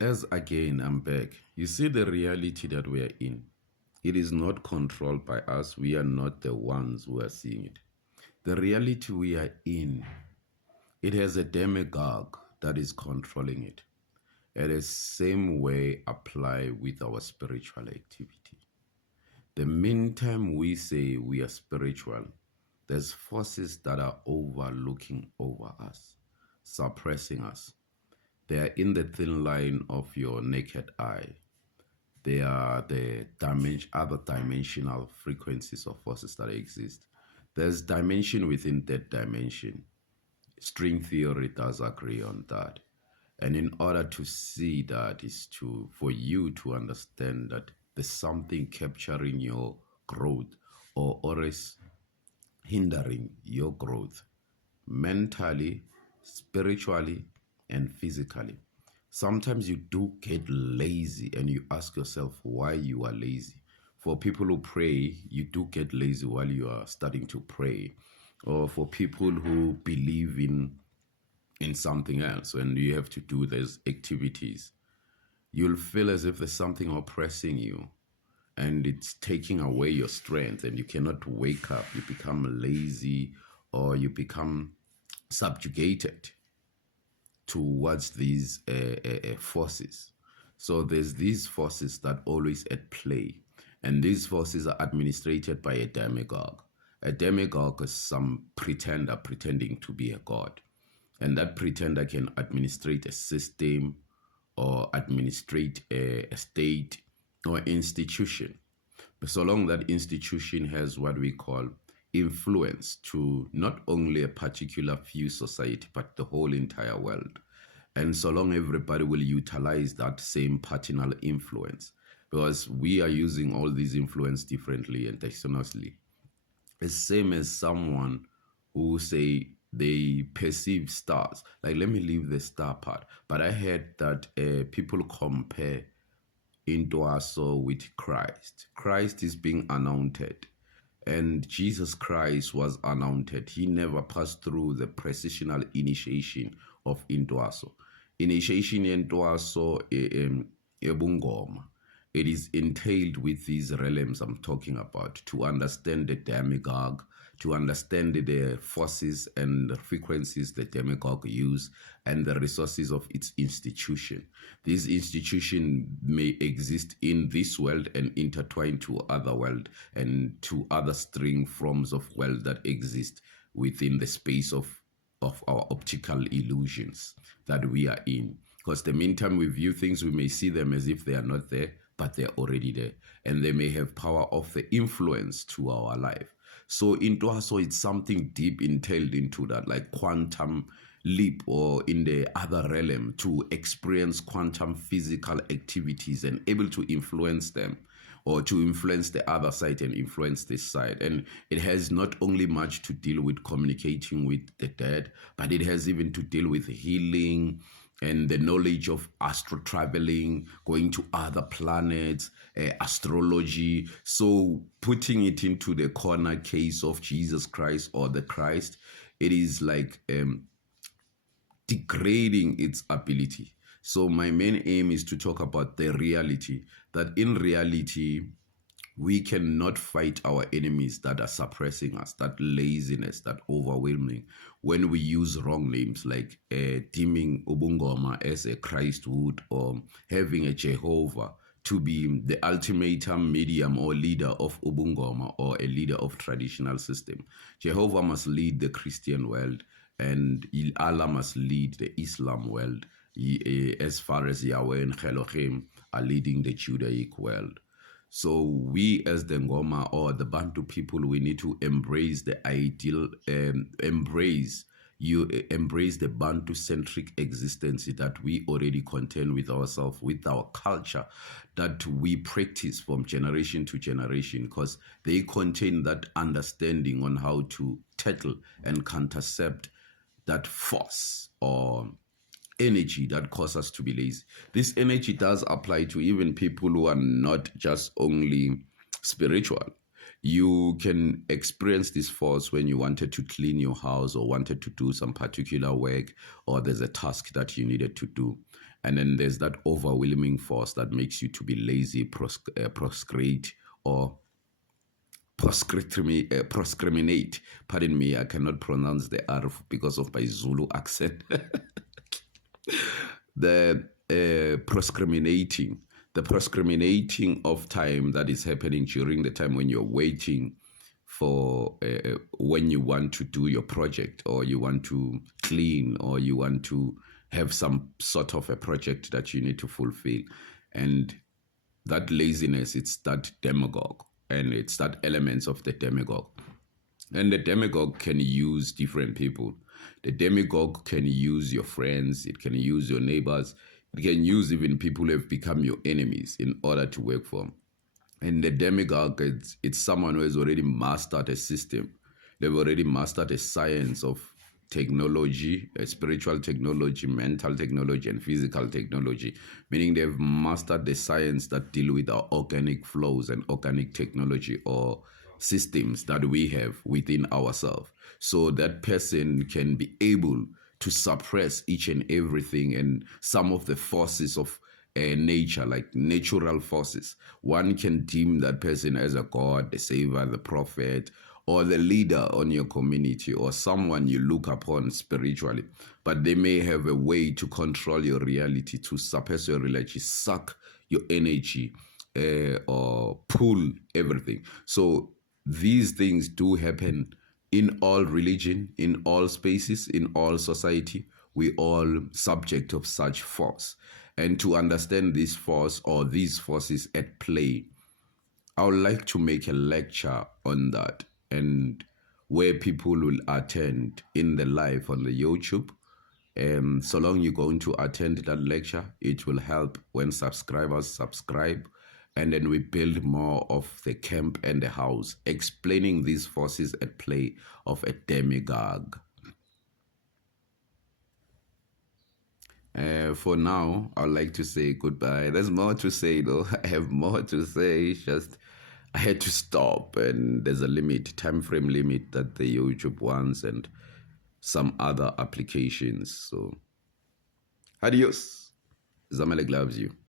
As again, I'm back. You see the reality that we are in. It is not controlled by us. We are not the ones who are seeing it. The reality we are in, it has a demagogue that is controlling it. And the same way apply with our spiritual activity. The meantime we say we are spiritual, there's forces that are overlooking over us, suppressing us. They are in the thin line of your naked eye. They are the other dimensional frequencies of forces that exist. There's dimension within that dimension. String theory does agree on that. And in order to see that is for you to understand that there's something capturing your growth or is hindering your growth mentally, spiritually, and physically. Sometimes you do get lazy and you ask yourself why you are lazy. For people who pray, you do get lazy while you are starting to pray. Or for people who believe in something else and you have to do those activities, you'll feel as if there's something oppressing you and it's taking away your strength and you cannot wake up. You become lazy or you become subjugated towards these forces. So there's these forces that always at play, and these forces are administrated by a demagogue. A demagogue is some pretender pretending to be a god, and that pretender can administrate a system or administrate a state or institution. But so long that institution has what we call influence to not only a particular few society, but the whole entire world. And so long everybody will utilize that same paternal influence, because we are using all these influence differently and dishonestly. It's same as someone who say they perceive stars. Like, let me leave the star part. But I heard that people compare Intwaso with Christ. Christ is being anointed, and Jesus Christ was anointed. He never passed through the precisional initiation of Intwaso. Initiation in Intwaso ebungoma. It is entailed with these realms I'm talking about to understand the demagogue, to understand the forces and the frequencies the demagogue use and the resources of its institution. This institution may exist in this world and intertwine to other world and to other string forms of world that exist within the space of our optical illusions that we are in. Because the meantime we view things, we may see them as if they are not there, but they're already there. And they may have power of the influence to our life. So in Intwaso, it's something deep entailed into that, like quantum leap, or in the other realm to experience quantum physical activities and able to influence them, or to influence the other side and influence this side. And it has not only much to deal with communicating with the dead, but it has even to deal with healing and the knowledge of astro traveling, going to other planets, astrology. So putting it into the corner case of Jesus Christ or the Christ, it is like degrading its ability. So my main aim is to talk about the reality, that in reality, we cannot fight our enemies that are suppressing us, that laziness, that overwhelming, when we use wrong names like deeming Ubungoma as a Christhood, or having a Jehovah to be the ultimatum medium or leader of Ubungoma or a leader of traditional system. Jehovah must lead the Christian world, and Allah must lead the Islam world, as far as Yahweh and Elohim are leading the Judaic world. So we as the Ngoma or the Bantu people, we need to embrace the ideal, embrace the Bantu-centric existence that we already contain with ourselves, with our culture, that we practice from generation to generation, because they contain that understanding on how to tackle and countercept that force or energy that causes us to be lazy. This energy does apply to even people who are not just only spiritual. You can experience this force when you wanted to clean your house or wanted to do some particular work, or there's a task that you needed to do. And then there's that overwhelming force that makes you to be lazy, proscrite, or proscriminate. Pardon me, I cannot pronounce the R because of my Zulu accent. The proscriminating of time that is happening during the time when you're waiting for when you want to do your project, or you want to clean, or you want to have some sort of a project that you need to fulfill. And that laziness, it's that demagogue, and it's that elements of the demagogue. And the demagogue can use different people. The demagogue can use your friends, it can use your neighbors, it can use even people who have become your enemies in order to work for them. And the demagogue, it's someone who has already mastered a system. They've already mastered a science of technology, spiritual technology, mental technology, and physical technology, meaning they've mastered the science that deal with our organic flows and organic technology, or systems that we have within ourselves. So that person can be able to suppress each and everything and some of the forces of nature, like natural forces. One can deem that person as a god, the savior, the prophet, or the leader on your community, or someone you look upon spiritually. But they may have a way to control your reality, to suppress your reality, suck your energy, or pull everything. So these things do happen in all religion, in all spaces, in all society. We all subject of such force. And to understand this force, or these forces at play, I would like to make a lecture on that, and where people will attend in the live on the YouTube. So long you're going to attend that lecture, it will help when subscribers subscribe. And then we build more of the camp and the house, explaining these forces at play of a demagogue. For now, I'd like to say goodbye. There's more to say though. I have more to say. It's just I had to stop, and there's a limit, time frame limit that the YouTube wants, and some other applications. So, adios. Zamalek loves you.